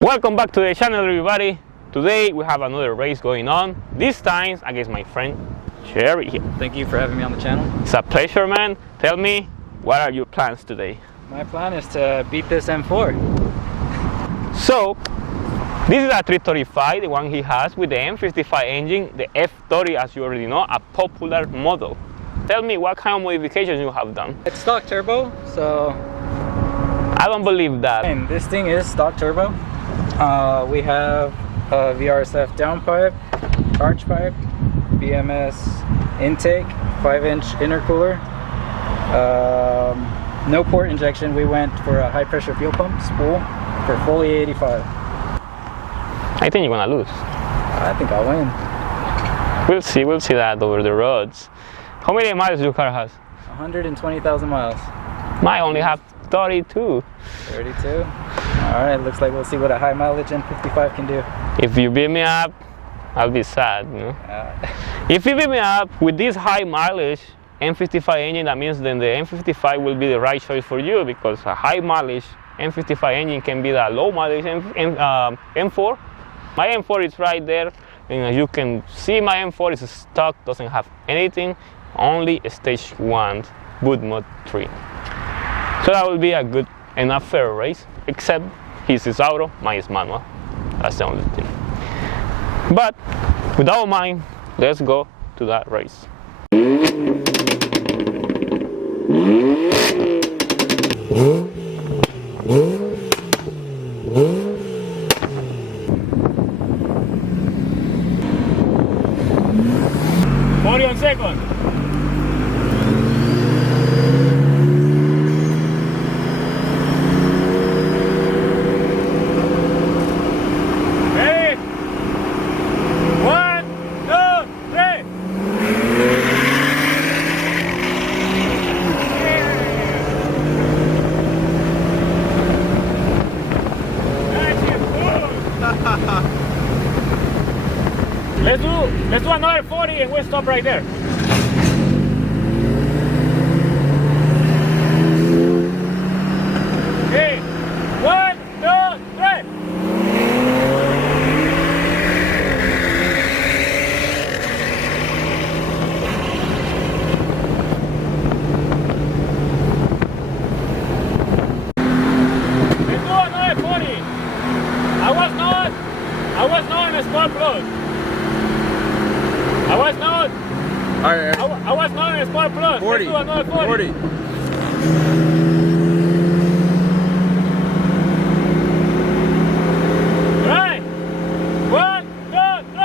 Welcome back to the channel, everybody. Today we have another race going on, this time against my friend Chevy here. Thank you for having me on the channel. It's a pleasure, man. Tell me, what are your plans today? My plan is to beat this M4. So, this is a 335, the one he has with the M55 engine, the F30, as you already know, a popular model. Tell me what kind of modifications you have done. It's stock turbo, so... I don't believe that. And this thing is stock turbo. We have a VRSF downpipe, arch pipe, BMS intake, 5-inch intercooler, no port injection. We went for a high pressure fuel pump spool for full E85. I think you're gonna lose. I think I'll win. We'll see that over the roads. How many miles your car has? 120,000 miles. Mine only have 32. 32? Alright, looks like we'll see what a high mileage N55 can do. If you beat me up, I'll be sad, you know? If you beat me up with this high mileage M55 engine, that means then the M55 will be the right choice for you, because a high mileage M55 engine can be the low mileage M4. My M4 is right there, and as you can see, my M4 is stock, doesn't have anything, only stage 1 boot mode 3. So that will be a good enough fair race, except his is auto, mine is manual. That's the only thing. But without mind, let's go to that race. On second. Ready? 1, 2, 3. Let's do another 40 and we'll stop right there. Okay, 1, 2, 3. Let's do another 40. I was not in a Sport Plus. I was not in a Sport Plus. 40. Let's do another 40. Right. 1, 2, 3.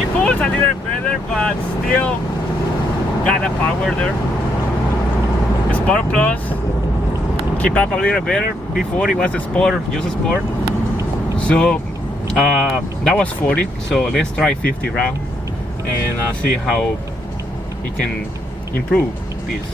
It pulls a little better, but still got a power there. Sport Plus keep up a little better. Before it was a Sport, just a Sport. So that was 40. So let's try 50 round and see how it can improve this.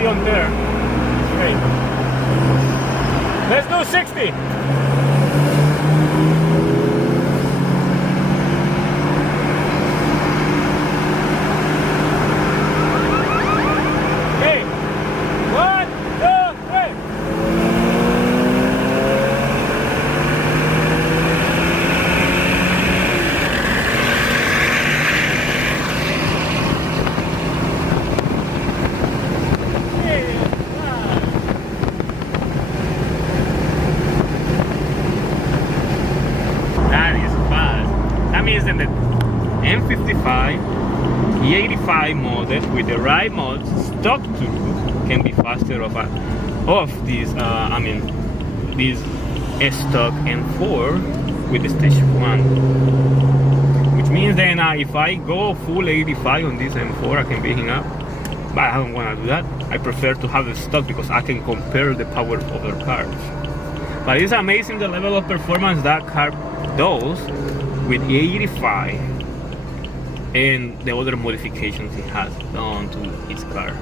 On there. Straight. Let's do 60. Okay. 1, 2, 3. In the M55 E85 model with the right mods, stock turbo can be faster off this this stock M4 with the stage 1, which means then if I go full 85 on this M4, I can beat him up. but I don't want to do that. I prefer to have the stock because I can compare the power of other cars. But it's amazing the level of performance that car does with E85 and the other modifications it has done to its car.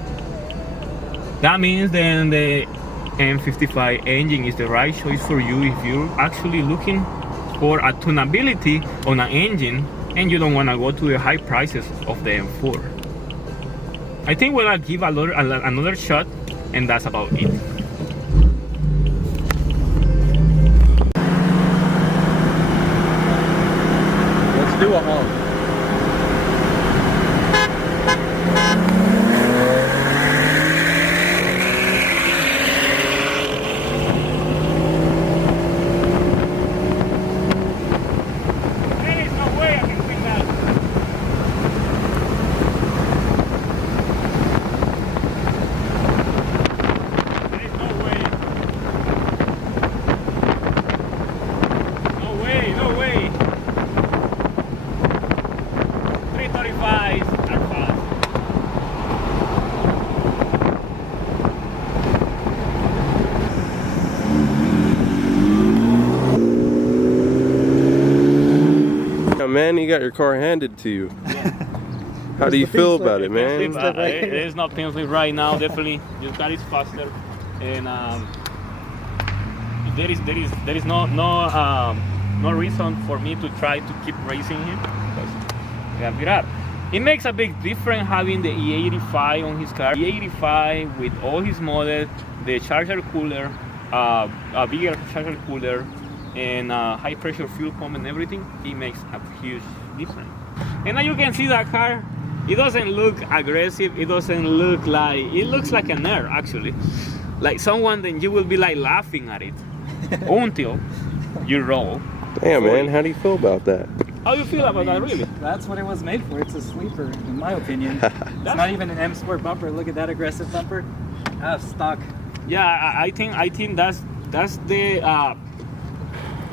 That means then the M55 engine is the right choice for you if you're actually looking for a tunability on an engine and you don't want to go to the high prices of the M4. I think we'll give another shot, and that's about it. Let's do a honk. Man, you got your car handed to you. Yeah. How do you feel about it, man? It is not pin slip right now. Definitely, your car is faster, and there is no reason for me to try to keep racing him because we have it up. It makes a big difference having the E85 on his car. E85 with all his models, the charger cooler, a bigger charger cooler, and high pressure fuel pump and everything, it makes a huge difference. And now you can see that car, it doesn't look aggressive, it doesn't look like, it looks like an air actually. Like someone, then you will be like laughing at it until you roll. Damn, man, how do you feel about that? How do you feel about that, really? That's what it was made for. It's a sleeper, in my opinion. It's not even an M Sport bumper. Look at that aggressive bumper. Stock. Yeah, I think that's the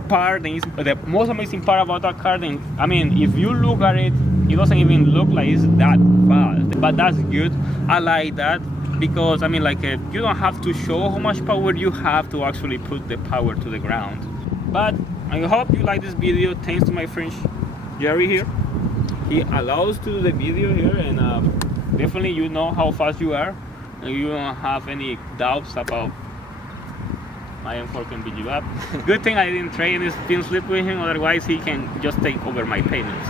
part, the most amazing part about that car. Then, I mean, if you look at it, it doesn't even look like it's that fast, but that's good. I like that because, I mean, like you don't have to show how much power you have to actually put the power to the ground. But I hope you like this video. Thanks to my friend Jerry here. He allows to do the video here, and definitely you know how fast you are, and you don't have any doubts about my M4 can beat you up. Good thing I didn't trade this pin slip with him, otherwise he can just take over my payments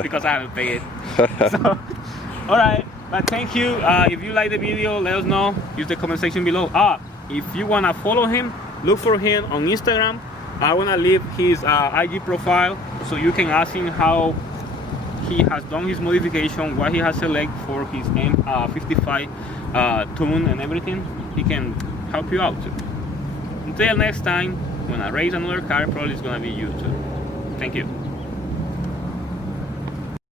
because I haven't paid. So, alright, but thank you. If you like the video, let us know. Use the comment section below. If you wanna follow him, look for him on Instagram. I wanna leave his IG profile so you can ask him how he has done his modification, what he has selected for his M55 tune and everything. He can help you out too. Until next time, when I raise another car, probably it's gonna be you too. Thank you.